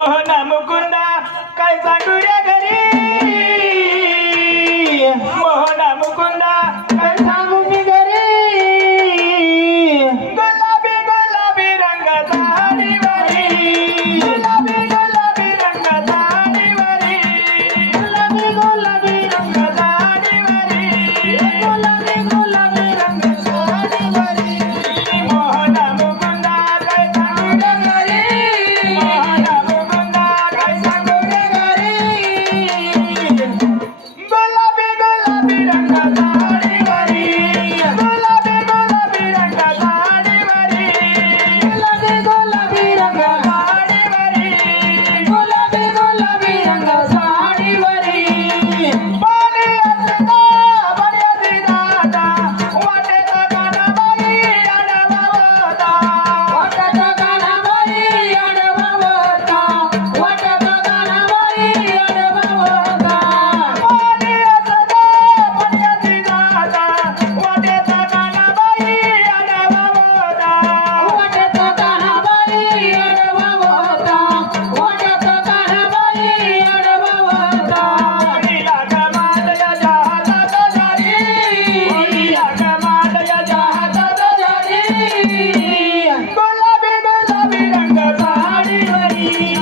मोहना मुकुंदा काय सांगू रे घरी मोहना मुकुंदा काय सांगू मी घरी गुलाबी गुलाबी रंगाचा साडीवरी गुलाबी गुलाबी रंगाचा साडीवरी गुलाबी गुलाबी रंगाचा साडीवरी गुलाबी गुलाबी रंगाचा साडीवरी मोहना मुकुंदा काय सांगू रे घरी मोहना गुलाबी गुलाबी रंगाचा साडीवरी गुलाबी गुलाबी रंगाचा साडीवरी गुलाबी गुलाबी रंगाचा साडीवरी गुलाबी गुलाबी रंगाचा साडीवरी पाणी असता बड्याची दादा वाटेचा कानाबाई आडवा होता वाटेचा कानाबाई आडवा होता वाटेचा कानाबाई आडवा होता पाणी असता बड्याची दादा वाटेचा कानाबाई आडवा होता वाटेचा कानाबाई आडवा होता वाटेचा कानाबाई आडवा होता होळीला कमाल याच्या हातात झाली होळीला कमाल याच्या हातात झाली गुलाबी गुलाबी रंगाचा साडीवरी